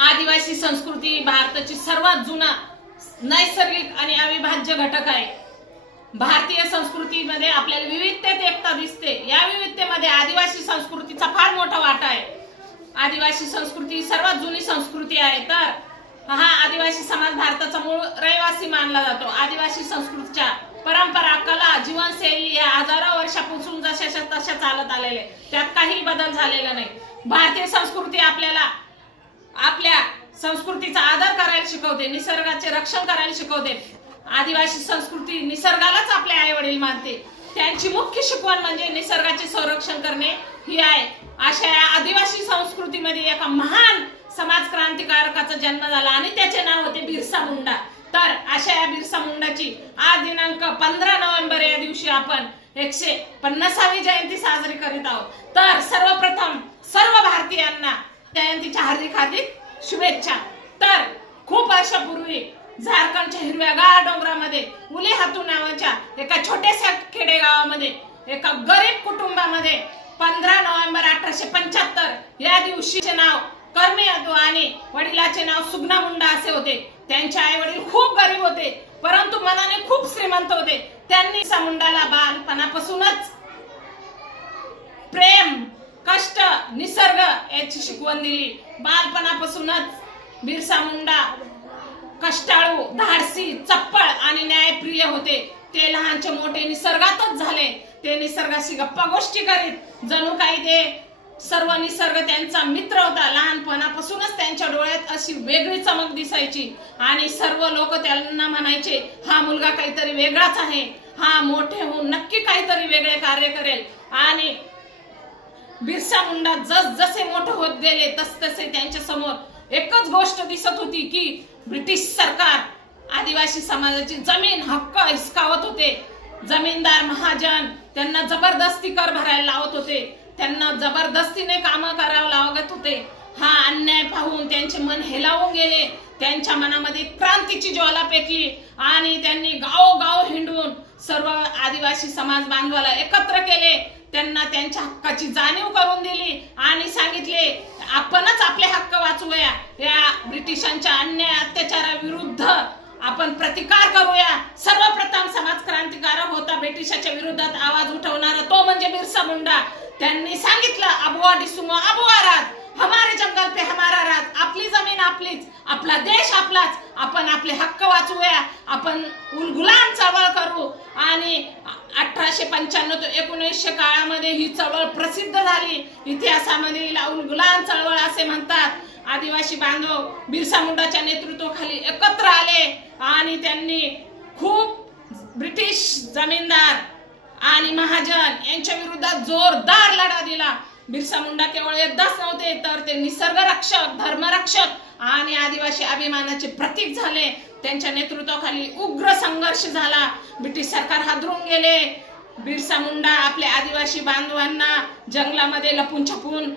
आदिवासी संस्कृती भारताची सर्वात जुना नैसर्गिक आणि अविभाज्य घटक आहे। भारतीय संस्कृतीमध्ये आपल्याला विविधतेत एकता दिसते। या विविधतेमध्ये आदिवासी संस्कृतीचा फार मोठा वाटा आहे। आदिवासी संस्कृती सर्वात जुनी संस्कृती आहे। तर हा आदिवासी समाज भारताचा मूळ रहिवासी मानला जातो। आदिवासी संस्कृतीच्या परंपरा, कला, जीवनशैली या हजारो वर्षापासून जशाच्या तशा चालत आलेले, त्यात काही बदल झालेला नाही। भारतीय संस्कृती आपल्याला आपल्या संस्कृतीचा आदर करायला शिकवते, निसर्गाचे रक्षण करायला शिकवते। आदिवासी संस्कृती निसर्गालाच आपले आई वडील मानते। त्यांची मुख्य शिकवण म्हणजे निसर्गाचे संरक्षण करणे ही आहे। अशा या आदिवासी संस्कृतीमध्ये एका महान समाज क्रांतिकारकाचा जन्म झाला आणि त्याचे नाव होते बिरसा मुंडा। तर अशा या बिरसा मुंडाची आज दिनांक 15 नोव्हेंबर या दिवशी आपण 150वी जयंती साजरी करीत आहोत। तर सर्वप्रथम सर्व भारतीयांना जयंतीच्या हार्दिक शुभेच्छा। तर खूप वर्षापूर्वी झारखंडच्या हिरव्यागार डोंगरामध्ये उली हातू नावाच्या एका छोट्याशा खेडेगावामध्ये एका गरीब कुटुंबामध्ये 15 नोव्हेंबर 1875 या दिवशीचे नाव कर्मी यादव आणि वडिलाचे नाव सुगना मुंडा असे होते। त्यांचे आई वडील खूप गरीब होते, परंतु मनाने खूप श्रीमंत होते। त्यांनी बिरसा मुंडाला बालपणापासूनच प्रेम, कष्ट, निसर्ग याची शिकवण दिली। बालपणापासूनच बिरसा मुंडा कष्टाळू, धाडसी, चप्पळ आणि न्यायप्रिय होते। ते लहानचे मोठे निसर्गातच झाले। ते निसर्गाशी गप्पा गोष्टी करीत जणू काही ते सर्व निसर्ग त्यांचा मित्र होता। लहानपणापासूनच त्यांच्या डोळ्यात अशी वेगळी चमक दिसायची आणि सर्व लोक त्यांना म्हणायचे, हा मुलगा काहीतरी वेगळाच आहे, हा मोठे होऊन नक्की काहीतरी वेगळे कार्य करेल। आणि बिरसा मुंडा जसजसे मोठे होत गेले तसतसे त्यांच्या समोर एकच गोष्ट दिसत होती की ब्रिटिश सरकार आदिवासी समाजाची जमीन हक्क हिसकावत होते। जमीनदार महाजन त्यांना जबरदस्ती कर भरायला लावत होते, त्यांना जबरदस्तीने काम करावं लागत होते। हा अन्याय पाहून त्यांचे मन हेलावून गेले। त्यांच्या मनामध्ये क्रांतीची ज्वाला पेटली आणि त्यांनी गावोगाव हिंडून सर्व आदिवासी समाज बांधवाला एकत्र केले। त्यांना त्यांच्या हक्काची जाणीव करून दिली आणि सांगितले, आपणच आपले हक्क वाचवूया। या ब्रिटिशांच्या अन्याय अत्याचाराविरुद्ध आपण प्रतिकार करूया। सर्वप्रथम समाज क्रांतिकारक होता ब्रिटिशाच्या विरोधात आवाज उठवणारा, तो म्हणजे बिरसा मुंडा। त्यांनी सांगितलं, अबुआ डिसुमो अबुआ राज, हमारे जंगल पे हमारा राज, आपली जमीन आपलीच, आपला देश आपलाच, आपण आपले हक्क वाचवूया, आपण उलगुलान चळवळ करू। आणि 1895 ते 1900 काळामध्ये ही चळवळ प्रसिद्ध झाली। इतिहासामध्ये हिला उलगुलान चळवळ असे म्हणतात। आदिवासी बांधव बिरसा मुंडाच्या नेतृत्वाखाली एकत्र आले आणि त्यांनी खूप ब्रिटिश जमीनदार आणि महाजन यांच्या विरोधात जोरदार लढा दिला। बिरसा मुंडा केवळ एकदाच नव्हते, तर ते निसर्ग रक्षक, धर्मरक्षक आणि आदिवासी अभिमानाचे प्रतीक झाले। त्यांच्या नेतृत्वाखाली उग्र संघर्ष झाला। ब्रिटिश सरकार हादरून गेले। बिरसा मुंडा आपल्या आदिवासी बांधवांना जंगलामध्ये लपून छपून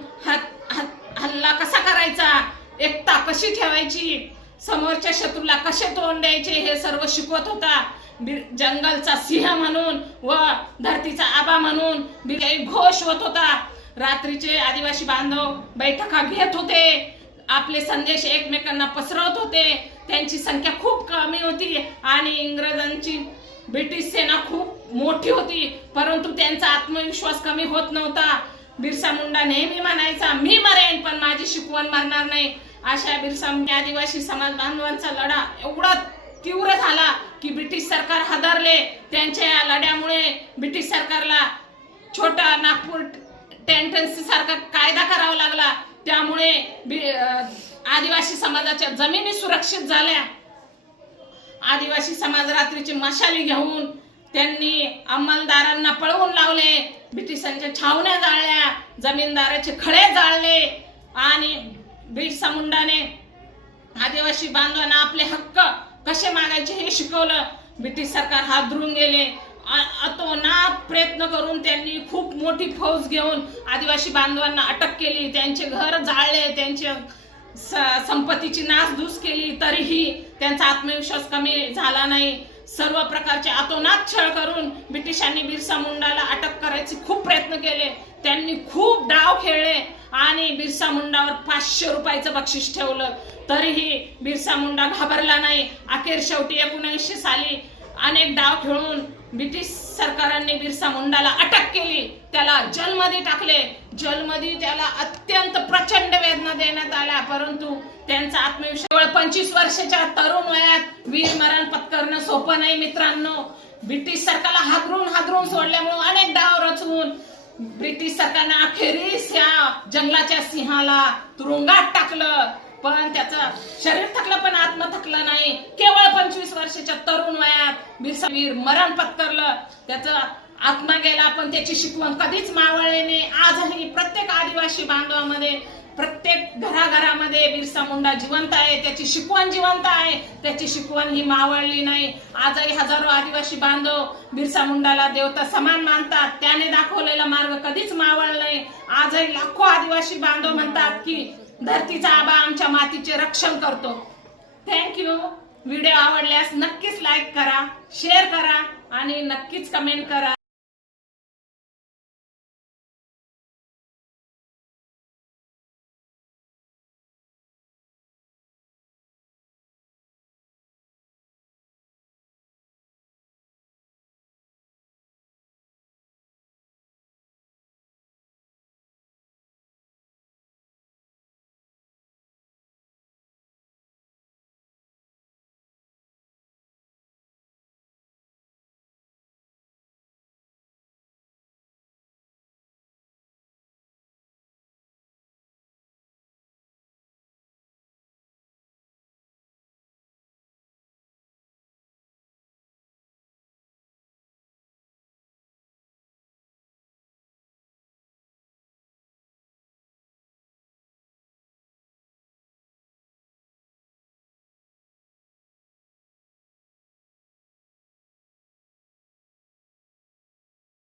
हल्ला कसा करायचा, एकता कशी ठेवायची, समोरच्या शत्रूला कसे तोंड द्यायचे हे सर्व शिकवत होता। जंगलचा सिंह म्हणून व धरतीचा आबा म्हणून घोष होत होता। रात्रीचे आदिवासी बांधव बैठका घेत होते, आपले संदेश एकमेकांना पसरवत होते। त्यांची संख्या खूप कमी होती आणि इंग्रजांची ब्रिटिश सेना खूप मोठी होती, परंतु त्यांचा आत्मविश्वास कमी होत नव्हता। बिरसा मुंडा नेहमी म्हणायचा, मी मरेन पण माझी शिकवण मरणार नाही। अशा बिरसा मुंडा आदिवासी समाज बांधवांचा लढा एवढा तीव्र झाला की ब्रिटिश सरकार हादरले। त्यांच्या या लढ्यामुळे ब्रिटिश सरकारला छोटा नागपूर टेंटन्सी सारखा कायदा करावा लागला। त्यामुळे आदिवासी समाजाच्या जमिनी सुरक्षित झाल्या। आदिवासी समाज रात्रीची मशाली घेऊन त्यांनी अंमलदारांना पळवून लावले, ब्रिटिशांच्या छावण्या जाळल्या, जमीनदाराचे खळे जाळले आणि बिरसा मुंडाने आदिवासी बांधवांना आपले हक्क कसे मागायचे हे शिकवलं। ब्रिटिश सरकार हादरून गेले। अतोनात प्रयत्न करून त्यांनी खूप मोठी फौज घेऊन आदिवासी बांधवांना अटक केली, त्यांचे घर जाळले, त्यांच्या संपत्तीची नासधूस केली, तरीही त्यांचा आत्मविश्वास कमी झाला नाही। सर्व प्रकारचे अतोनात छळ करून ब्रिटिशांनी बिरसा मुंडाला अटक करायचे खूप प्रयत्न केले। त्यांनी खूप डाव खेळले आणि बिरसा मुंडावर 500 रुपयाचं बक्षीस ठेवलं, तरीही बिरसा मुंडा घाबरला नाही. अखेर शेवटी 1900 साली अनेक डाव खेळून ब्रिटिश सरकारांनी बिरसा मुंडाला अटक केली, त्याला जेलमध्ये टाकले. जेलमध्ये त्याला अत्यंत प्रचंड वेदना देण्यात आल्या, परंतु त्यांचा आत्मविश्वास. केवळ 25 वर्षाच्या तरुण वयात वीरमरण पत्करणं सोपं नाही मित्रांनो. ब्रिटिश सरकारला हादरून सोडल्यामुळे अनेक डाव रचून ब्रिटिश सरकारने अखेरीस या जंगलाच्या सिंहाला तुरुंगात टाकलं. पण त्याचं शरीर थकलं पण आत्मा थकलं नाही. केवळ 25 वर्षाच्या तरुण वयात बिरसा वीर मरण पत्करलं, त्याचा आत्मा गेला पण त्याची शिकवण कधीच मावळली नाही. आजही प्रत्येक आदिवासी बांधवामध्ये, प्रत्येक घराघरामध्ये बिरसा मुंडा जिवंत आहे, त्याची शिकवण जिवंत आहे, त्याची शिकवण ही मावळली नाही. आजही हजारो आदिवासी बांधव बिरसा मुंडाला देवता समान मानतात, त्याने दाखवलेला मार्ग कधीच मावळला नाही. आजही लाखो आदिवासी बांधव म्हणतात की धरतीचा आबा आमच्या मातीचे रक्षण करतो. थँक्यू. व्हिडिओ आवडल्यास नक्कीच लाईक करा, शेअर करा आणि नक्कीच कमेंट करा.